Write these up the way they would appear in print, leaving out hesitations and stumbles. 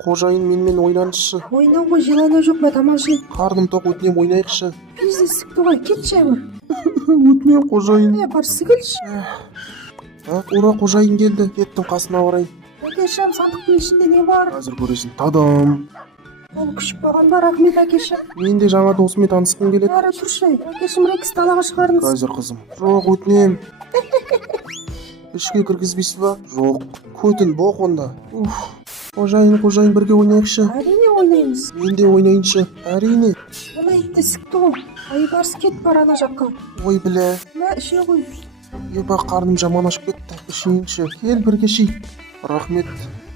қожайын менімен ойнаңызшы. Ойнауға желание жоқ па, тамақ жей. Қарным тоқ, өтінем ойнайықшы. Бизнес сікті ғой, кетші әмір. Өтінем қожайын. Бар сігілші. Ура, қожайын келді. Кеттім қасына орайын. Әкешім, сандықтың ішінде не бар? Қазір көресің. Тадам. Ол күшік болған ба, рахмет әкешім. Мен де жаңа досыммен танысқым келеді. Бәрі тұршы. Әкешім, Рекс далаға шығарыңыз. Қазір қызым. Жоқ, өтінем. Ішке кіргізбейсіз ба? Жоқ. Көтін боқ онда. Қожайын бірге ойнайықшы. Әрине ойнаймыз. Мен де ойнайыншы. Әрине. Мына итті сікті ғой. Айбарс кет бар ана жаққа. Ой біле. Мә іше ғой. Еба, қарным жаман ашып кетті. Ішейінші. Кел бірге ішейік. Рахмет.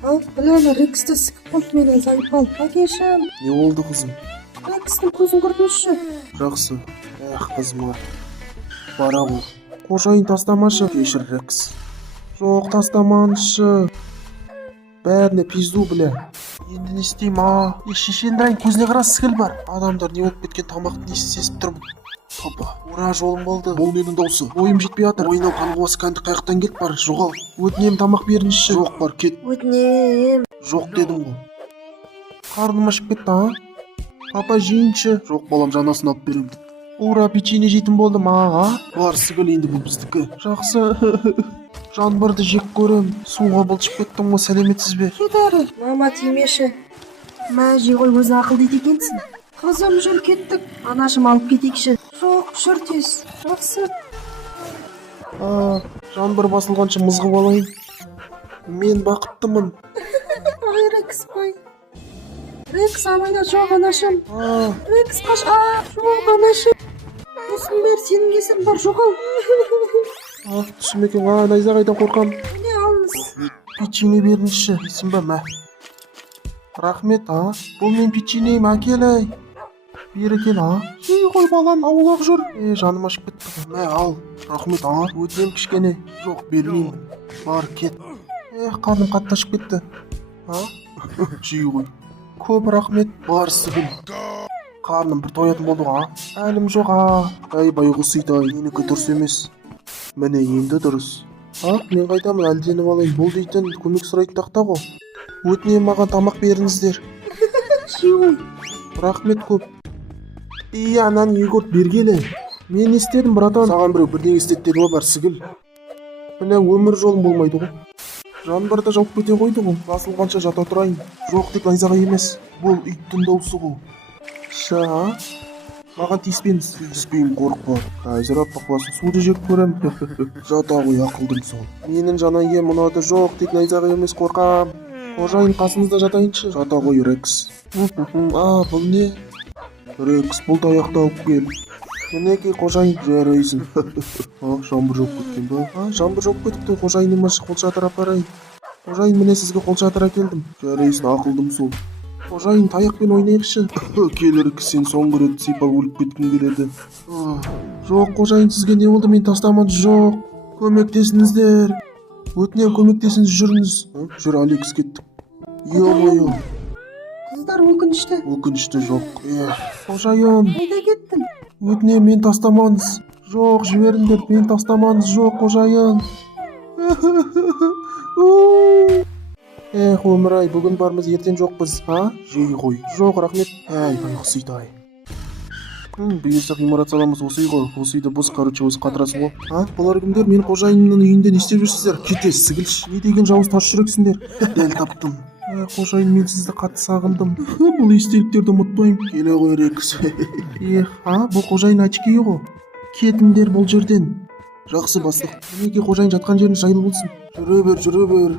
Ал, біләні Рексті сікіп қойды менен Зайпал. Әкешім. Не болды қызым? Рекстің көзін көрдіңізші. Жақсы. Қызым бар. Бара бұл. Қожайын тастамашы. Кешір, Рекс. Жоқ, тастамаңызшы. Бәріне пизду біле. Енді не істеймін, шешендірайын, көзіне қара сігіл бар. Адамдар не болып кеткен тамақты несі сесіп тұрмын. Топа, ура, жолым болды. Бұл ненің даусы? Ойым жетпей жатыр. Ойнау қанғуасы кәнді қайықтан келіп бар. Жоғал. Өтінем, тамақ беріңізші. Жоқ бар, кет. Өтінем. Жоқ дедім ғой. Қарным ашып кетті, Папа жейінші. Жоқ, балам, жанасын алып берем. Ура, печенье жейтін болдым, Бар, сігіл, енді бұл біздікі. Жақсы. Жанбарды жек көрем. Суға бұлшып кеттім ғой, сәлеметсіз бе? Кет әрі. Мама тимеші. Мә жей ғой, өзі ақыл дейді екенсің. Қызым жүр, кеттік. Анашым алып кетейікші. Жоқ, жүр тез. Жақсы. Жанбыр басылғанша мызғып алайын. Мен бақыттымын. Ай, Рекс бай. Рекс, абайда жоқ анашым. Рекс қаш. Жоқ анашым. Осың бер, сенің кесірің бар, жоғал. Түсім екен, найзағайдан қорқам. Не алыңыз? Печенье беріңізші. Есім ба, мә. Рахмет, Бұл мен печеньем, әкелей. Бері кел, Жей ғой балам, аулақ жүр. Жаным ашып кетті. Мә, ал. Рахмет, Өтінем кішкене. Жоқ, бермеймін. Бар, кет. Қарным қатты ашып кетті. Жей ғой. Көп рахмет. Бар, сігіл. Қарным бір тоятын болды ғой, Әлім жоқ, Әй, байғұс ит-ай, менікі дұрыс емес. Міне, енді дұрыс. Мен қайтамын, әлденіп алайын. Бұл дейтін көмек сұрайтын тақта ғой. Өтінем, маған тамақ беріңіздер. Жей ғой. Рахмет көп. Ананы Егор бергелі. Мен не істедім, братан? Саған біреу бірден істеттеді ма, бар, сігіл. Міне, өмір жолым болмайды ғой. Жанбарда жауып кете қойды ғой. Басылғанша жата тұрайын. Жоқ, тек найзаға емес. Бұл иттің даусы ғой. Маған тиіспеңіз. Тиіспеймін, қорықпа. Қазір аппақласын суды жек көрем. Жата ғой, ақылдым сол. Менің жана ием ұнады. Жоқ, тек найзаға емес, қорқам. Қожайын, қасыңызда жатайыншы. Жата ғой, Рекс. Бұл не? Рекс, бұл таяқты алып кел. Мінекей, қожайын, жарайсың. Жаңбыр жауып кеткен ба? Жаңбыр жауып кетіпті, қожайыныма қолшатыр апарайын. Қожайын, міне сізге қолшатыр әкелдім. Жарайсың, ақылдым сол. Қожайын, таяқпен ойнайықшы. Келірік, сен соңғы рет сипап өліп кеткім келеді. Жоқ, қожайын, сізге не болды, мен тастамады. Жоқ, көмектесіңіздер. Өтінем, көмектесіңіз, жүріңіз. Жүр, Алекс, кеттік. Ел. Қыздар өкінішті. Өкінішті жоқ. Қожайын. Қайда кеттің? Өтінем, мен тастамаңыз. Жоқ, жіберіңдер, мен тастамаңыз. Жоқ, қожайын. Өмір-ай, бүгін бармыз, ертең жоқпыз, Жей ғой. Жоқ, рахмет. Байғұс ит-ай. Бұйырса ғимарат саламыз, осы үй ғой. Осы үйді бұз, өзі қатырасың ғой. Бұлар кімдер? Мен қожайынның үйінде не істеп жүрсіздер? Кетесіз, сігілш. Не деген жауыз тас жүрексіңдер? Дәл таптым. Қожайын, мен сізді қатты сағындым. Бұл естеліктерді ұмытпаймын. Келе ғой, Рекс. Бұл қожайын очкейі ғой. Кетіңдер бұл жерден. Жақсы, бастық. Мінеке, қожайын жатқан жерін жайлы болсын. Жүре бер.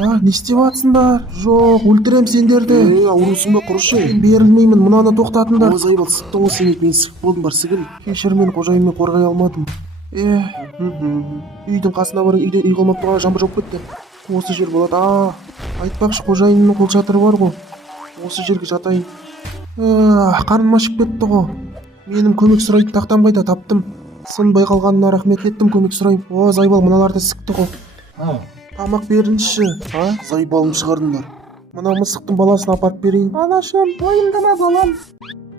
Не істеп атсыңдар? Жоқ, өлтірем сендерді. Аурусың ба, құрышы? Мен берілмеймін, мұнаны тоқтатыңдар. Зайбал, сыптың ғой сен, мен сықып болдым, бар, сігіл. Кешір, мен қожайынмен қорғай алмадым. Үйдің қасына барың, үйден үй қалмап тұрған жаңбыр жауып кетті. Осы жер болады. Айтпақшы, қожайынның қолшатыры бар ғой. Осы жерге жатайын. Қарным ашып кетті ғой. Менің көмек сұрайтын тақтам қайда, таптым. Сынбай қалғанына рахмет, еттім, көмек сұрайын. Зайбал, мыналарды сікті ғой. Тамақ беріңізші. Зайбалым шығардыңдар. Мына мысықтың баласын апарып берейін. Анашым, ойымдама балам.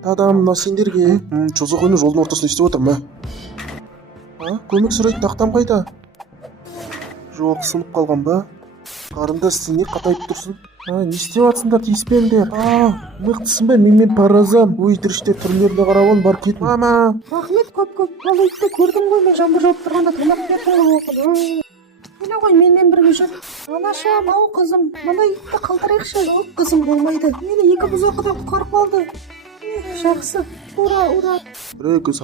Тадам, мына сендерге. Чозақ ойны жолдың ортасында істеп отыр ма? Көмек сұрайды, тақтам қайда? Жоқ, сынып қалған ба? Қарындас, сен не қатайып тұрсың? Не істеп жатсыңдар, тиіспеңдер. Мықтысың ба? Мен паразам. Ой, тіріштер түрлеріне қарап ал, бар кет. Мама. Рахмет көп. Ал итті көрдің ғой, мен жаңбыр жауып тұрғанда тамақ бердің ғой. Келе ғой, менімен бірге жүр. Анашым, ау қызым, мына итті қалдырайықшы. Жоқ қызым, болмайды. Мені 2 бұзақыдан құтқарып қалды. Жақсы. Ура. Рекс,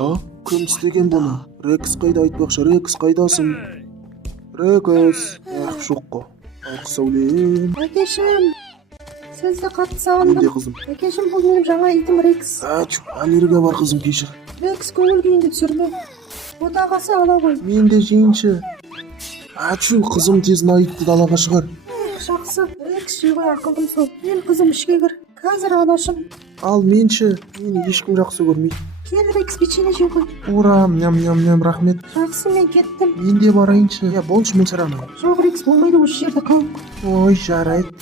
кім істеген бұны? Рекс қайда, айтпақшы? Рекс қайдасың? Рекс. Жоқ қой. Ақ сәулем. Әкешім, сізді қатты сағындым. Менде қызым. Әкешім, бұл менің жаңа итім Рекс. Аллерга бар қызым, кешір. Рекс көңіл күйінде түсірме. Отағасы ала ғой. Мен де жейінші. Қызым тез итті далаға шығар. Жақсы. Рекс жей ғой, ақылдым сол. Мен қызым ішке кір. Қазір анашым. Ал менші. Мені ешкім жақсы көрмейді. Кел Рекс, печенье жей ғой. Ура, ням, рахмет. Жақсы, мен кеттім. Мен де барайыншы. Болшы, мен сырамын. Жоқ Рекс, болмайды, осы жерде қал. Ой, жарайды.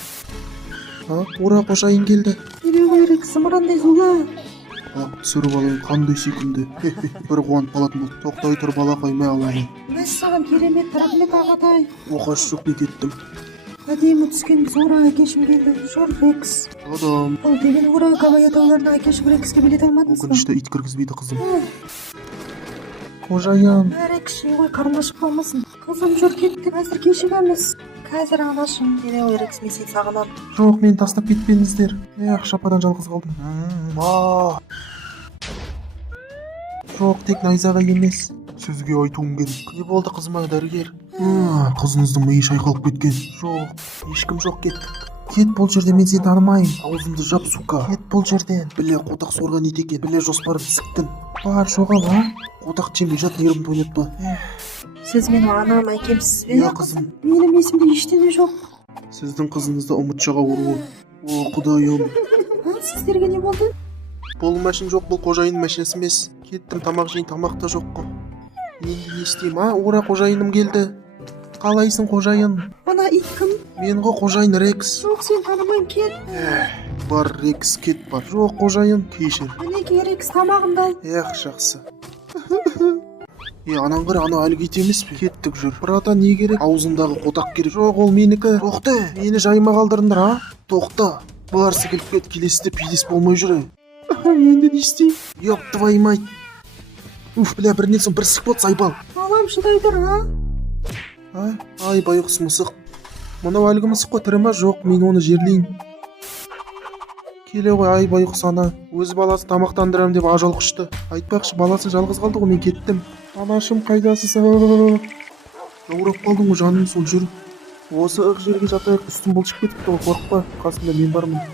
Ура, қожайын келді. Келе ғой Рекс, зымырандай зула. Түсіріп алайын, қандай сүйкімді. Бір қуанып қалатын болды. Тоқтай тұр, балақай, мә алайын. Мәссаған, керемет, рахмет ағатай. Оқасы жоқ, не кеттім. Әдемі түскенбіз, ура, әкешім келді. Жүр Рекс. Адам. Ол деген ура, Гавайи тауларына әкешім Рекске билет алмадыңыз ба? Өкінішті ит кіргізбейді қызым. Қожайын. Рекс жей ғой, қарны ашып қалмасын. Қызым жүр кеттік, қазір кешігеміз. Қазір анашым. Келе ғой Рекс, мен сені сағынамын. Жоқ, мен тастап кетпеңіздер. Шападан жалғыз қалдым. Жоқ, тек найзаға емес. Сізге айтуым керек. Не болды қызыма, дәрігер? Қызыңыздың миы шайқалып кеткен. Жоқ, ешкім жоқ, кеттік. Кет бұл жерде, мен сені танымайын. Аузымды жап, сука. Кет бұл жерден. Біле қотақ сорған ит екен. Біле жоспарын сіктін. Бар, жоғал, Қотақ жемей жат, нервімді ойнатпа. Сіз менің анам, әкемсіз бе? Иә, қызым. Менің есімде ештеңе жоқ. Сіздің қызыңызды ұмытшаға ұруы. О, құдайым. Сіздерге не болды? Бұл мәшін жоқ, бұл қожайын мәшінесі емес. Кеттім, тамақ жейін, тамақ та жоқ қой. Енді не істеймін, ура, қожайыным келді. Қалайсың, қожайын? Ана ит кім? Мен ғой қожайын Рекс. Жоқ, сен танымайын, кет. Бар, Рекс, кет бар. Жоқ, қожайын, кешір. Мінеке Рекс, тамағымды ал. Жақсы. Анан қыр, анау әлгі ит емес пе? Кеттік жүр. Брата, не керек? Аузындағы қотақ керек. Жоқ, ол менікі. Тоқта, мені жайма қалдырыңдар, Тоқта. Бар, сікіліп кет, келесіде пейдес болмай жүр. Енді не істейм? Ёп, твою мать. Бля, бірінен соң бір сік болды, сайбал. Алам, шыдай тұр, Ай, байғұс мысық. Мынау әлгі мысық қой, тірі ма? Жоқ, мен оны жерлейін. Келе ғой, ай байғұс ана. Өз баласы тамақтандырам деп ажал құшты. Айтпақшы, баласы жалғыз қалды ғой, мен кеттім. Анашым, қайдасыз? Жаурап қалдың ғой, жаным, сол жүр. Осы ық жерге жатайық, үстім бұлшып кетіпті ғой, қорықпа. Қасында мен бармын.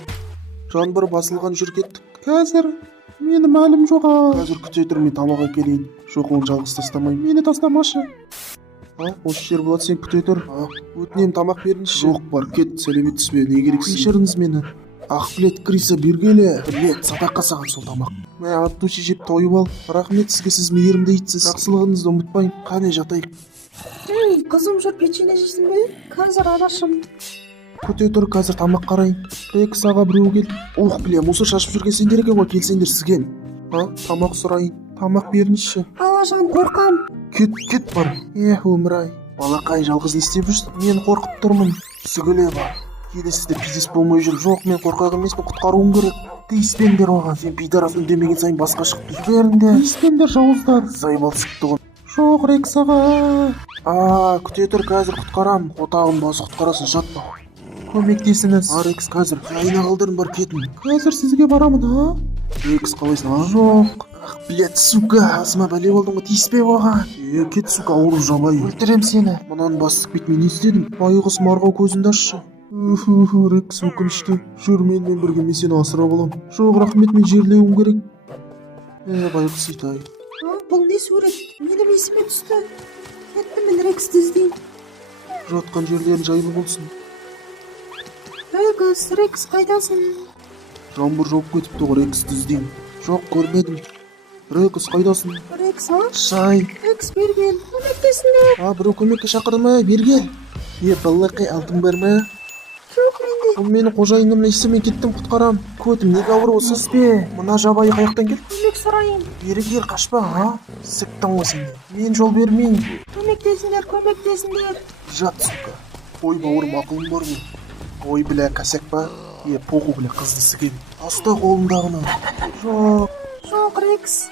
Жаңбыр басылған, жүр кеттік. Қазір мені мәлім жоқ. Қазір күте тұр, мен тамақ әкелейін. Жоқ, оны жалғыз тастамайын. Мені тастамашы. Осы жер болады, сен күте тұр. Өтінем, тамақ беріңізші. Жоқ, бар, кет, сәлеметсіз бе, не керексің? Кешіріңіз мені. Ақбілет, Криса, бергелі. Білет, садақа саған сол тамақ. От души жеп тойып ал. Рахмет сізге, сіз мейірімді итсіз. Жақсылығыңызды ұмытпайын. Қане жатайық. Қызым жүр, печенье жейсің бе? Қазір анашым. Күте тұр, қазір тамақ қарайын. Рекс аға, біреу кел. Біле, мұсыр шашып жүрген сендер екен ғой, келсеңдер сізге. Тамақ сұрайын. Тамақ беріңізші. Алажан, қорқам. Кет бар. Өмір-ай. Балақай, жалғыз не істеп жүрсің? Мен қорқып тұрмын. Сүгіле бар. Келесіде пиздес болмай жүр. Жоқ, мен қорқақ емеспін, құтқаруым керек. Тиіспеңдер оған. Сен пидарас үндемеген сайын басқа шығып жіберіңдер. Тиіспеңдер, жауыздар. Зайбал сықты ғой. Жоқ, Рекс аға. Күте тұр, қазір құтқарам. Қотағым басы құтқарасын, жатпа. Көмектесіңіз. Рекс, қазір жайына қалдырын, бар кетін. Қазір сізге барамын, Рекс, қалайсың, Жоқ. Блядь, сука, азыма бәле болдың ғой, тиіспе оған. Кет, сука, ауру жабай. Өлтірем сені. Мұнан бастық бет, мен не істедім? Байғұс марғау көзінді ашшы. Рекс, өкінішті. Жүр менімен бірге, мен сені асырап алам. Жоқ, рахмет, мен жерлеуім керек. Байғұс итай. Бұл не сурет? Менің есіме түсті. Кеттім мен Рексті іздейін. Жатқан жерлерін жайлы болсын. Рекс, қайдасың? Жаңбыр жауып кетіпті ғой, Рексті іздейін. Жоқ, көрмедім. Рекс, қайдасың? Рекс, Шай. Рекс, бергел. Көмектесіңдер. Біреу көмекке шақырма, бергел. Балақай, алтын бар ма? Жоқ, менде. Бұл менің қожайыным, несі мен кеттім, құтқарам. Көтім, неге ауыр осы? Бе, мына жабайы қаяқтан кел. Көмек сұрайын. Бері кел, қашпа, Сіктің ғой сен. Мен жол бермейін. Көмектесіңдер. Жат, сука. ой бауырым, ақылың бар ғой. Ой бля, косяк па? Похуй бля, қыздысы келді. Таста қолындағыны. Жоқ, Рекс.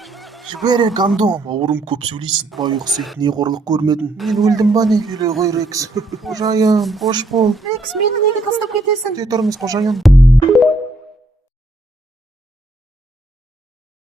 Жібере, гандон. Бауырым, көп сөйлейсің. Бай ұқсайды, не қорлық көрмедің. Мен өлдім ба не? Келе ғой, Рекс. Қожайын, қош бол. Рекс, мені неге тастап кетесің? Кете тұрыңыз, қожайын.